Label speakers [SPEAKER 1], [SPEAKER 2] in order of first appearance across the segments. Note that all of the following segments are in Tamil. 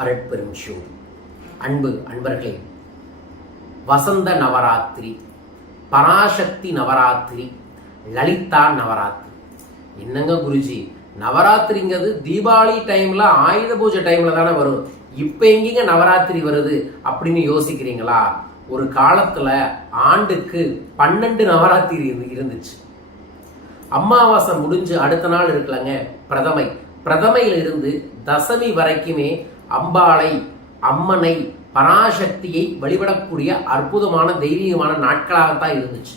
[SPEAKER 1] அருட்பெரும் ஷோ அன்பு அன்பர்களே வசந்த நவராத்திரி பராசக்தி நவராத்திரி லலிதா நவராத்திரி. என்னங்க குருஜி நவராத்திரிங்கிறது தீபாவளி டைம்ல ஆயுத பூஜை டைம்ல தானே வரும். இப்ப எங்கேங்க நவராத்திரி வருது அப்படின்னு யோசிக்கிறீங்களா? ஒரு காலத்துல ஆண்டுக்கு பன்னெண்டு நவராத்திரி இருந்துச்சு. அமாவாசை முடிஞ்சு அடுத்த நாள் இருக்கலங்க பிரதமை. பிரதமையில இருந்து தசமி வரைக்குமே அம்பாளை அம்மனை பராசக்தியை வழிபடக்கூடிய அற்புதமான தெய்வீகமான நாட்களாகத்தான் இருந்துச்சு.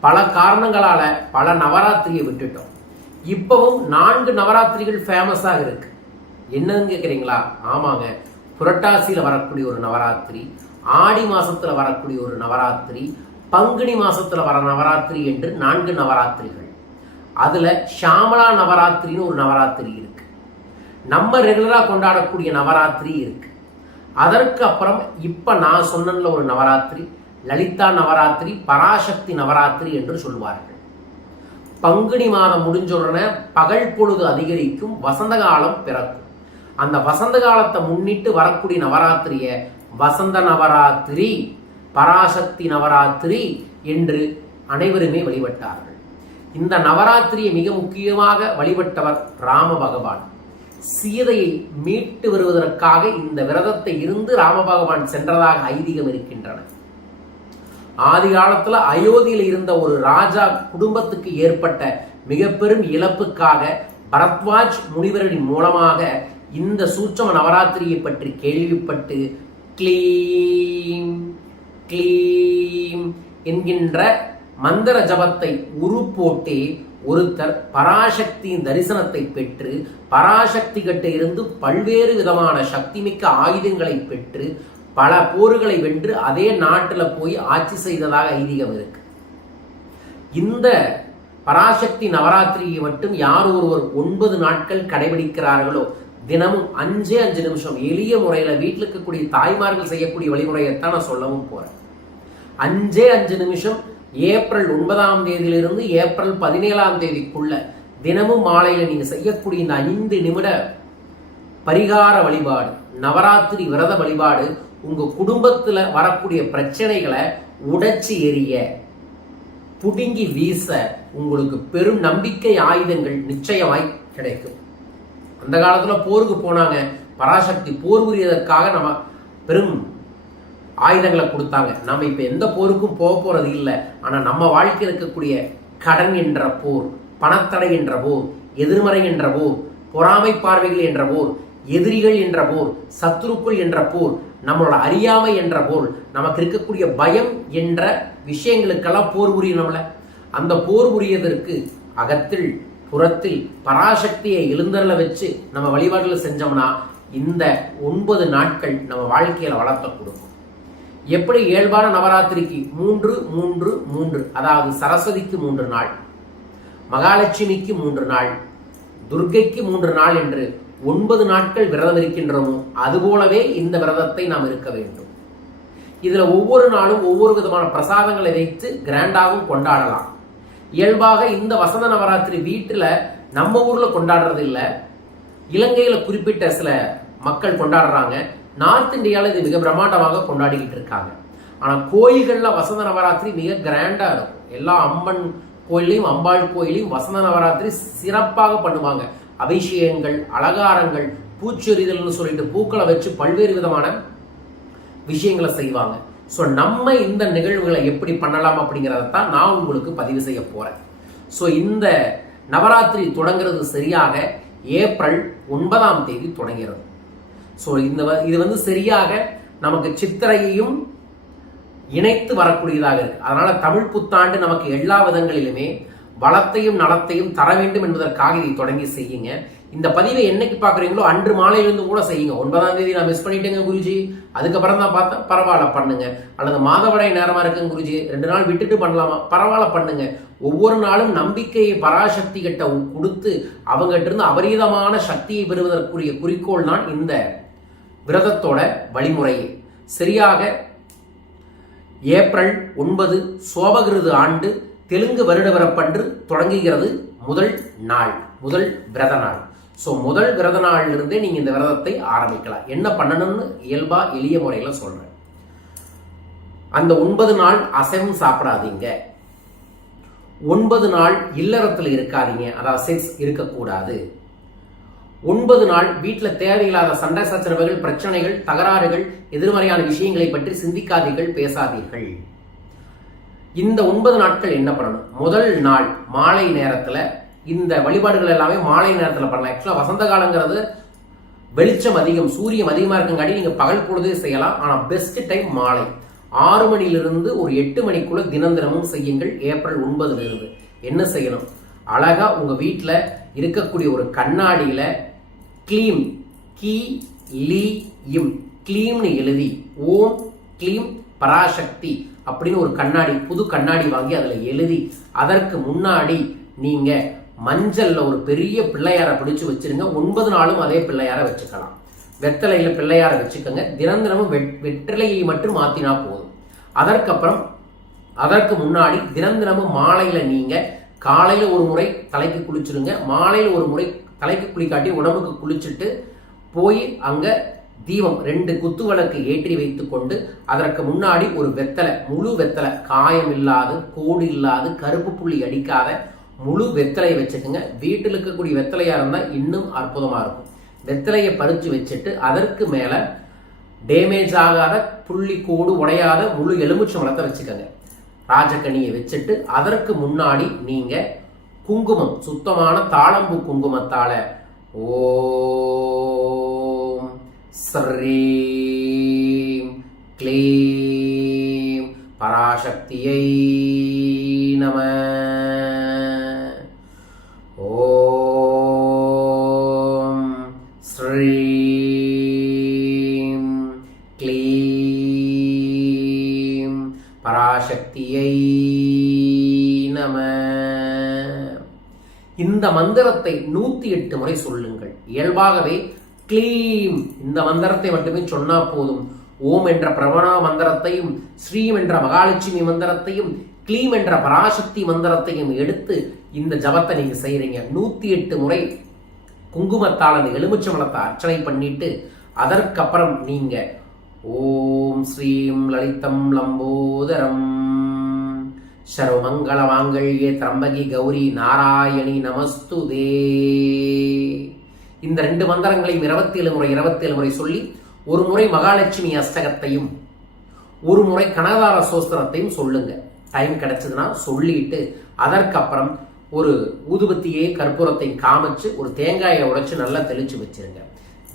[SPEAKER 1] பல காரணங்களால பல நவராத்திரியை விட்டுட்டோம். இப்பவும் நான்கு நவராத்திரிகள் ஃபேமஸாக இருக்கு. என்னன்னு கேட்குறீங்களா ஆமாங்க. புரட்டாசியில் வரக்கூடிய ஒரு நவராத்திரி ஆடி மாசத்துல வரக்கூடிய ஒரு நவராத்திரி பங்குனி மாசத்துல வர நவராத்திரி என்று நான்கு நவராத்திரிகள். அதுல ஷாமலா நவராத்திரின்னு ஒரு நவராத்திரி இருக்கு. நம்ம ரெகுலராக கொண்டாடக்கூடிய நவராத்திரி இருக்கு. அதற்கு அப்புறம் இப்போ நான் சொன்னதுல ஒரு நவராத்திரி லலிதா நவராத்திரி பராசக்தி நவராத்திரி என்று சொல்வார்கள். பங்குனி மாதம் முடிஞ்ச உடனே பகல் பொழுது அதிகரிக்கும் வசந்த காலம் பிறக்கும். அந்த வசந்த காலத்தை முன்னிட்டு வரக்கூடிய நவராத்திரியை வசந்த நவராத்திரி பராசக்தி நவராத்திரி என்று அனைவருமே வழிபட்டார்கள். இந்த நவராத்திரியை மிக முக்கியமாக வழிபட்டவர் ராம பகவான். சீதையை மீட்டு வருவதற்காக இந்த விரதத்தை இருந்து ராமபகவான் சென்றதாக ஐதீகம் இருக்கின்றன. ஆதி காலத்துல அயோத்தியில் இருந்த ஒரு ராஜா குடும்பத்துக்கு ஏற்பட்ட மிக பெரும் இழப்புக்காக பரத்வாஜ் முனிவரின் மூலமாக இந்த சூட்சம நவராத்திரியை பற்றி கேள்விப்பட்டு கிளீம் கிளீம் என்கின்ற மந்திர ஜபத்தை உரு போட்டு ஒருத்தர் பராசக்தியின் தரிசனத்தை பெற்று பராசக்தி கிட்ட இருந்து பல்வேறு விதமான சக்தி மிக்க ஆயுதங்களை பெற்று பல போர்களை வென்று அதே நாட்டுல போய் ஆட்சி செய்ததாக ஐதீகம் இருக்கு. இந்த பராசக்தி நவராத்திரியை மட்டும் யார் ஒருவர் ஒன்பது நாட்கள் கடைபிடிக்கிறார்களோ தினமும் அஞ்சே அஞ்சு நிமிஷம் எளிய முறையில வீட்டில் இருக்கக்கூடிய தாய்மார்கள் செய்யக்கூடிய வழிமுறையைத்தான் நான் சொல்லவும் போறேன். அஞ்சே அஞ்சு நிமிஷம் ஏப்ரல் ஒன்பதாம் தேதியிலிருந்து ஏப்ரல் பதினேழாம் தேதிக்குள்ள தினமும் மாலையில் நீங்கள் செய்யக்கூடிய இந்த ஐந்து நிமிட பரிகார வழிபாடு நவராத்திரி விரத வழிபாடு உங்கள் குடும்பத்தில் வரக்கூடிய பிரச்சனைகளை உடைச்சி எறிய புடுங்கி வீச உங்களுக்கு பெரும் நம்பிக்கை ஆயுதங்கள் நிச்சயமாய் கிடைக்கும். அந்த காலத்தில் போருக்கு போனாங்க. பராசக்தி போர் புரியதற்காக நம்ம பெரும் ஆயுதங்களை கொடுத்தாங்க. நம்ம இப்ப எந்த போருக்கும் போக போறது இல்லை. ஆனா நம்ம வாழ்க்கையில் இருக்கக்கூடிய கடன் என்ற போர் பணத்தடை என்ற போர் எதிர்மறை என்ற போர் பொறாமை பார்வைகள் என்ற போர் எதிரிகள் என்ற போர் சத்துருக்கள் என்ற போர் நம்மளோட அறியாமை என்ற போர் நமக்கு இருக்கக்கூடிய பயம் என்ற விஷயங்களுக்கெல்லாம் போர் புரியணும்ல அந்த போர் புரியதற்கு அகத்தில் புறத்தில் பராசக்தியை எழுந்தரில் வச்சு நம்ம வழிபாடுகளை செஞ்சோம்னா இந்த ஒன்பது நாட்கள் நம்ம வாழ்க்கையில் வளர்த்த கொடுக்கும். எப்படி இயல்பான நவராத்திரிக்கு மூன்று மூன்று மூன்று அதாவது சரஸ்வதிக்கு மூன்று நாள் மகாலட்சுமிக்கு மூன்று நாள் துர்க்கைக்கு மூன்று நாள் என்று ஒன்பது நாட்கள் விரதம் இருக்கின்றோமோ அதுபோலவே இந்த விரதத்தை நாம் இருக்க வேண்டும். இதில் ஒவ்வொரு நாளும் ஒவ்வொரு விதமான பிரசாதங்களை வைத்து கிராண்டாகவும் கொண்டாடலாம். இயல்பாக இந்த வசந்த நவராத்திரி வீட்டில் நம்ம ஊரில் கொண்டாடுறது இல்லை இலங்கையில் குறிப்பிட்ட சில மக்கள் கொண்டாடுறாங்க. நார்த் இந்தியாவில் இது மிக பிரம்மாண்டமாக கொண்டாடிக்கிட்டு இருக்காங்க. ஆனால் கோயில்களில் வசந்த நவராத்திரி மிக கிராண்டாக இருக்கும். எல்லா அம்மன் கோயிலையும் அம்பாள் கோயிலையும் வசந்த நவராத்திரி சிறப்பாக பண்ணுவாங்க. அபிஷேகங்கள் அலங்காரங்கள் பூச்செறிதல்னு சொல்லிட்டு பூக்களை வச்சு பல்வேறு விதமான விஷயங்களை செய்வாங்க. ஸோ நம்ம இந்த நிகழ்வுகளை எப்படி பண்ணலாம் அப்படிங்கிறத தான் நான் உங்களுக்கு பதிவு செய்ய போகிறேன் ஸோ இந்த நவராத்திரி தொடங்குறது சரியாக ஏப்ரல் ஒன்பதாம் தேதி தொடங்கிறது. ஸோ இந்த வ- இது வந்து சரியாக நமக்கு சித்திரையையும் இணைத்து வரக்கூடியதாக இருக்கு. அதனால தமிழ் புத்தாண்டு நமக்கு எல்லா விதங்களிலுமே வளத்தையும் நலத்தையும் தர வேண்டும் என்பதற்காக இதை தொடங்கி செய்யுங்க. இந்த பதிவை என்னைக்கு பார்க்குறீங்களோ அன்று மாலையிலிருந்து கூட செய்யுங்க. ஒன்பதாம் தேதி நான் மிஸ் பண்ணிட்டேங்க குருஜி. அதுக்கப்புறம் தான் பார்த்தா பரவாயில்ல பண்ணுங்க. அல்லது மாதவடை நேரமா இருக்குங்க குருஜி. ரெண்டு நாள் விட்டுட்டு பண்ணலாமா? பரவாயில்ல பண்ணுங்க. ஒவ்வொரு நாளும் நம்பிக்கையை பராசக்தி கிட்ட கொடுத்து அவங்ககிட்ட இருந்து அபரீதமான சக்தியை பெறுவதற்குரிய குறிக்கோள் தான் இந்த விரதத்தோட வழிமுறை. சரியாக ஏப்ரல் ஒன்பது சோபகிருது ஆண்டு தெலுங்கு வருட தொடங்குகிறது முதல் நாள் முதல் விரத நாள். ஸோ முதல் விரத நாளிலிருந்தே நீங்கள் இந்த விரதத்தை ஆரம்பிக்கலாம். என்ன பண்ணணும்னு இயல்பா எளிய முறையில் சொல்றேன். அந்த ஒன்பது நாள் அசைவம் சாப்பிடாதீங்க. ஒன்பது நாள் இல்லறத்தில் இருக்காதீங்க. அதாவது செக்ஸ் இருக்கக்கூடாது. ஒன்பது நாள் வீட்டில் தேவையில்லாத சண்டை சச்சரவுகள் பிரச்சனைகள் தகராறுகள் எதிர்மறையான விஷயங்களை பற்றி சிந்திக்காதீர்கள் பேசாதீர்கள். இந்த ஒன்பது நாட்கள் என்ன பண்ணணும்? முதல் நாள் மாலை நேரத்தில் இந்த வழிபாடுகள் எல்லாமே மாலை நேரத்தில் பண்ணலாம். ஆக்சுவலாக வசந்த காலங்கிறது வெளிச்சம் அதிகம் சூரியன் அதிகமாக இருக்குங்காட்டி நீங்கள் பகல் பொழுதே செய்யலாம். ஆனால் பெஸ்ட் டைம் மாலை. ஆறு மணிலிருந்து ஒரு எட்டு மணிக்குள்ள தினம் தினமும் செய்யுங்கள். ஏப்ரல் ஒன்பதுலேருந்து என்ன செய்யணும்? அழகா உங்கள் வீட்டில் இருக்கக்கூடிய ஒரு கண்ணாடியில் க்ளீம் கீ லீ இம். க்ளீம்னு எழுதி ஓம் க்ளீம் பராசக்தி அப்படின்னு ஒரு கண்ணாடி புது கண்ணாடி வாங்கி அதில் எழுதி அதற்கு முன்னாடி நீங்கள் மஞ்சளில் ஒரு பெரிய பிள்ளையாரை பிடிச்சி வச்சிருங்க. ஒன்பது நாளும் அதே பிள்ளையாரை வச்சுக்கலாம். வெத்தலையில் பிள்ளையாரை வச்சுக்கோங்க. தினம் தினமும் வெட் வெற்றிலையை மட்டும் மாற்றினா போதும். அதற்கப்புறம் அதற்கு முன்னாடி தினம் தினமும் மாலையில் நீங்கள் காலையில் ஒரு முறை தலைக்கு குளிச்சிருங்க. மாலையில் ஒரு முறை தலைக்கு குளிக்காட்டி உடம்புக்கு குளிச்சுட்டு போய் அங்கே தீபம் ரெண்டு குத்து விளக்கு ஏற்றி வைத்துக்கொண்டு அதற்கு முன்னாடி ஒரு வெத்தலை முழு வெத்தலை காயம் இல்லாது கோடு இல்லாது கருப்பு புள்ளி அடிக்காத முழு வெத்தலையை வச்சுக்கோங்க. வீட்டில் இருக்கக்கூடிய வெத்தலையாக இருந்தால் இன்னும் அற்புதமாக இருக்கும். வெத்தலையை பறித்து வச்சுட்டு அதற்கு மேலே டேமேஜ் ஆகாத புள்ளி கோடு உடையாத முழு எலுமிச்சம் மலத்தை வச்சுக்கோங்க. ராஜக்கனியை வச்சுட்டு அதற்கு முன்னாடி நீங்க குங்குமம் சுத்தமான தாளம்பு குங்குமத்தால ஓம் ஸ்ரீம் க்ளீம் பராசக்தியை நம. ஓம் ஸ்ரீம் பராசக்தியை நம. இந்த மந்திரத்தை நூத்தி எட்டு முறை சொல்லுங்கள். இயல்பாகவே கிளீம். இந்த மந்திரத்தை மட்டுமே சொன்னா போதும். ஓம் என்ற பிரபண மந்திரத்தையும் ஸ்ரீம் என்ற மகாலட்சுமி மந்திரத்தையும் கிளீம் என்ற பராசக்தி மந்திரத்தையும் எடுத்து இந்த ஜபத்தை நீங்க செய்யறீங்க நூத்தி எட்டு முறை குங்குமத்தால் அந்த எலுமிச்சம்பளத்தை அர்ச்சனை பண்ணிட்டு அதற்கப்புறம் நீங்க ஓம் ஸ்ரீம் லலிதம் லம்போதரம். சர்வமங்கள மாங்கல்யே திரம்பகி கௌரி நாராயணி நமஸ்துதே இந்த ரெண்டு மந்திரங்களையும் இருபத்தி ஏழு முறை இருபத்தி ஏழு முறை சொல்லி ஒரு முறை மகாலட்சுமி அஷ்டகத்தையும் ஒரு முறை கனகார சோஸ்திரத்தையும் சொல்லுங்க. டைம் கிடைச்சதுன்னா சொல்லிட்டு அதற்கப்புறம் ஒரு ஊதுபத்தியே கற்பூரத்தை காமிச்சு ஒரு தேங்காயை உடைச்சு நல்லா தெளிச்சு வச்சிருங்க.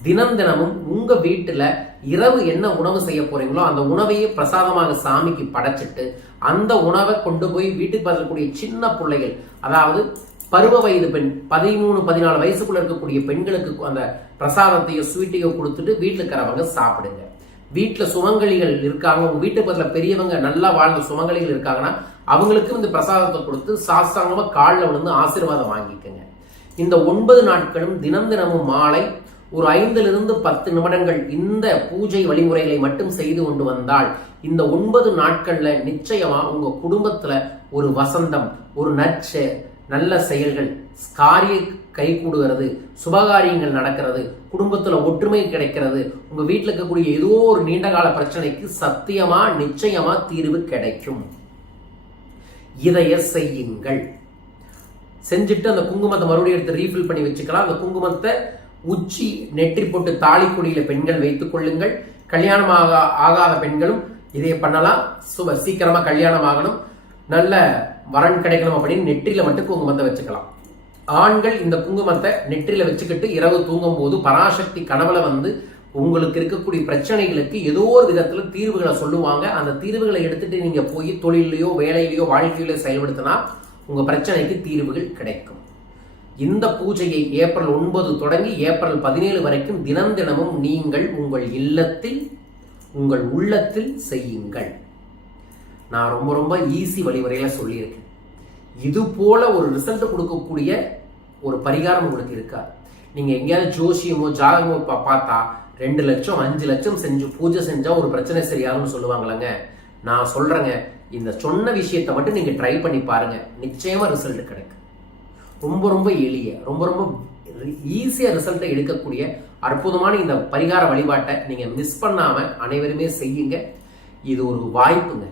[SPEAKER 1] தினம் தினமும் உங்க வீட்டுல இரவு என்ன உணவு செய்ய போறீங்களோ அந்த உணவையே பிரசாதமாக சாமிக்கு படைச்சிட்டு அந்த உணவை கொண்டு போய் வீட்டுக்கு வரக்கூடிய சின்ன பிள்ளைகள் அதாவது பருவ வயது பெண் பதிமூணு பதினாலு வயசுக்குள்ள இருக்கக்கூடிய பெண்களுக்கு அந்த பிரசாதத்தையோ ஸ்வீட்டையோ கொடுத்துட்டு வீட்டில் இருக்கிறவங்க சாப்பிடுங்க. வீட்டில் சுமங்கலிகள் இருக்காங்க உங்க வீட்டு பக்கத்தில் பெரியவங்க நல்லா வாழ்ந்த சுமங்கலிகள் இருக்காங்கன்னா அவங்களுக்கும் இந்த பிரசாதத்தை கொடுத்து சாஸ்தாங்கமா காலில் விழுந்து ஆசீர்வாதம் வாங்கிக்கோங்க. இந்த ஒன்பது நாட்களும் தினம் தினமும் மாலை ஒரு ஐந்திலிருந்து பத்து நிமிடங்கள் இந்த பூஜை வழிமுறைகளை மட்டும் செய்து கொண்டு வந்தால் இந்த ஒன்பது நாட்கள்ல நிச்சயமா உங்க குடும்பத்துல ஒரு வசந்தம் ஒரு நற்ச நல்ல செயல்கள் காரிய கை கூடுகிறது சுபகாரியங்கள் நடக்கிறது குடும்பத்தில் ஒற்றுமை கிடைக்கிறது உங்கள் வீட்டில் இருக்கக்கூடிய ஏதோ ஒரு நீண்டகால பிரச்சனைக்கு சத்தியமாக நிச்சயமாக தீர்வு கிடைக்கும். இதைய செய்யுங்கள். செஞ்சுட்டு அந்த குங்குமத்தை மறுபடியும் எடுத்து ரீஃபில் பண்ணி வச்சுக்கலாம். அந்த குங்குமத்தை உச்சி நெற்றி போட்டு தாலி கொடியில பெண்கள் வைத்துக் கொள்ளுங்கள். கல்யாணம் ஆகா ஆகாத பெண்களும் இதை பண்ணலாம். சுப சீக்கிரமா கல்யாணம் ஆகணும் நல்ல வரன் கிடைக்கணும் அப்படின்னு நெற்றியில மட்டும் குங்குமத்தை வச்சுக்கலாம். ஆண்கள் இந்த குங்குமத்தை நெற்றியில வச்சுக்கிட்டு இரவு தூங்கும் போது பராசக்தி கனவுல வந்து உங்களுக்கு இருக்கக்கூடிய பிரச்சனைகளுக்கு ஏதோ ஒரு விதத்துல தீர்வுகளை சொல்லுவாங்க. அந்த தீர்வுகளை எடுத்துட்டு நீங்க போய் தொழிலையோ வேலையிலையோ வாழ்க்கையிலோ செயல்படுத்தினா உங்க பிரச்சனைக்கு தீர்வுகள் கிடைக்கும். இந்த பூஜையை ஏப்ரல் ஒன்பது தொடங்கி ஏப்ரல் பதினேழு வரைக்கும் தினம் தினமும் நீங்கள் உங்கள் இல்லத்தில் உங்கள் உள்ளத்தில் செய்யுங்கள். நான் ரொம்ப ரொம்ப ஈஸி வழிமுறையில் சொல்லியிருக்கேன். இது போல ஒரு ரிசல்ட் கொடுக்கக்கூடிய ஒரு பரிகாரம் உங்களுக்கு இருக்கா? நீங்கள் எங்கேயாவது ஜோசியமோ ஜாதகமோ பா- பார்த்தா ரெண்டு லட்சம் அஞ்சு லட்சம் செஞ்சு பூஜை செஞ்சால் ஒரு பிரச்சனை சரியாகும்னு சொல்லுவாங்களாங்க நான் சொல்கிறேங்க இந்த சொன்ன விஷயத்தை மட்டும் நீங்கள் ட்ரை பண்ணி பாருங்கள் நிச்சயமாக ரிசல்ட் கிடைக்கும். ரொம்ப ரொம்ப எளிய ரொம்ப ரொம்ப ஈஸியாக ரிசல்ட்டை எடுக்கக்கூடிய அற்புதமான இந்த பரிகார வழிபாட்டை நீங்கள் மிஸ் பண்ணாமல் அனைவருமே செய்யுங்க. இது ஒரு வாய்ப்புங்க.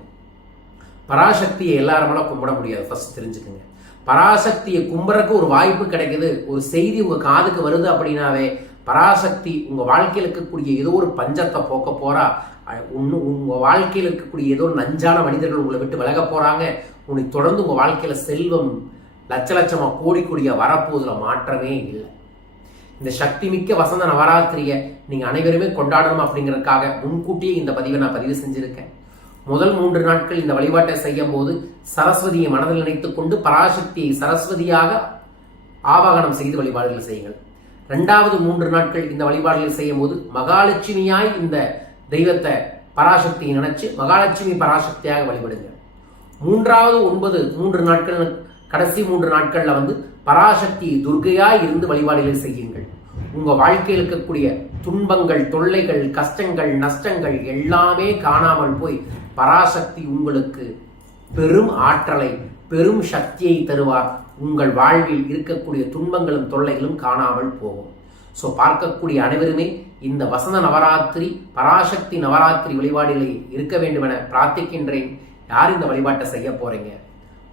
[SPEAKER 1] பராசக்தியை எல்லாருமால கும்பிட முடியாது. ஃபர்ஸ்ட் தெரிஞ்சுக்கோங்க. பராசக்தியை கும்புறக்கு ஒரு வாய்ப்பு கிடைக்குது. ஒரு செய்தி உங்கள் காதுக்கு வருது அப்படின்னாவே பராசக்தி உங்கள் வாழ்க்கையில் இருக்கக்கூடிய ஏதோ ஒரு பஞ்சத்தை போக்க போறா. இன்னும் உங்கள் வாழ்க்கையில் இருக்கக்கூடிய ஏதோ நஞ்சான மனிதர்கள் உங்களை விட்டு விலக போகிறாங்க உன்னை தொடர்ந்து உங்கள் வாழ்க்கையில் செல்வம் லட்ச லட்சமாக கோடி கூடிய வரப்போதில் மாற்றமே இல்லை. இந்த சக்தி மிக்க வசந்த நவராத்திரியை நீங்கள் அனைவருமே கொண்டாடணும் அப்படிங்கிறதுக்காக முன்கூட்டியே இந்த பதிவை நான் பதிவு செஞ்சுருக்கேன். முதல் மூன்று நாட்கள் இந்த வழிபாட்டை செய்யும் போது சரஸ்வதியை மனதில் நினைத்து கொண்டு பராசக்தியை சரஸ்வதியாக ஆவாகனம் செய்து வழிபாடுகள் செய்யுங்கள். ரெண்டாவது மூன்று நாட்கள் இந்த வழிபாடுகள் செய்யும் போது மகாலட்சுமியாய் இந்த தெய்வத்தை பராசக்தியை நினைச்சு மகாலட்சுமி பராசக்தியாக வழிபடுங்க மூன்றாவது ஒன்பது மூன்று நாட்கள் கடைசி மூன்று நாட்களில் வந்து பராசக்தி துர்கையாய் இருந்து வழிபாடுகளை செய்யுங்கள். உங்க வாழ்க்கையில் இருக்கக்கூடிய துன்பங்கள் தொல்லைகள் கஷ்டங்கள் நஷ்டங்கள் எல்லாமே காணாமல் போய் பராசக்தி உங்களுக்கு பெரும் ஆற்றலை பெரும் சக்தியை தருவார். உங்கள் வாழ்வில் இருக்கக்கூடிய துன்பங்களும் தொல்லைகளும் காணாமல் போகும். ஸோ பார்க்கக்கூடிய அனைவருமே இந்த வசந்த நவராத்திரி பராசக்தி நவராத்திரி வழிபாடுகளை இருக்க வேண்டுமென பிரார்த்திக்கின்றேன். யார் இந்த வழிபாட்டை செய்ய போறீங்க?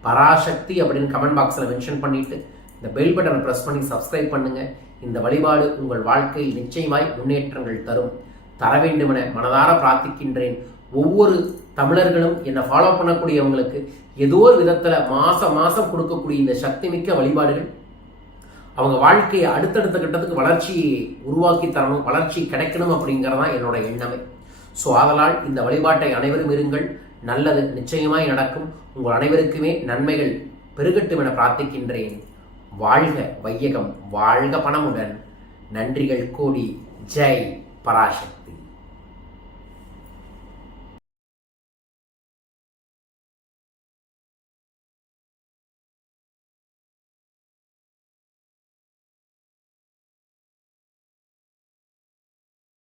[SPEAKER 1] பராசக்தி அப்படின்னு கமெண்ட் பாக்ஸில் மென்ஷன் பண்ணிட்டு இந்த பெல் பட்டனை ப்ரெஸ் பண்ணி சப்ஸ்கிரைப் பண்ணுங்க. இந்த வழிபாடு உங்கள் வாழ்க்கையில் நிச்சயமாய் முன்னேற்றங்கள் தரும். தர வேண்டும் என மனதார பிரார்த்திக்கின்றேன். ஒவ்வொரு தமிழர்களும் என்னை ஃபாலோ பண்ணக்கூடியவங்களுக்கு ஏதோ ஒரு விதத்தில் மாதம் மாதம் கொடுக்கக்கூடிய இந்த சக்தி மிக்க வழிபாடுகள் அவங்க வாழ்க்கையை அடுத்தடுத்த கட்டத்துக்கு வளர்ச்சியை உருவாக்கி தரணும் வளர்ச்சி கிடைக்கணும் அப்படிங்கிறதான் என்னோட எண்ணமே. ஸோ அதனால் இந்த வழிபாட்டை அனைவரும் இருங்கள். நல்லது நிச்சயமாய் நடக்கும். உங்கள் அனைவருக்குமே நன்மைகள் பெருகட்டும் என பிரார்த்திக்கின்றேன். வாழ்க வையகம் வாழ்க பணமுடன். நன்றிகள் கோடி. ஜெய் பராசக்தி.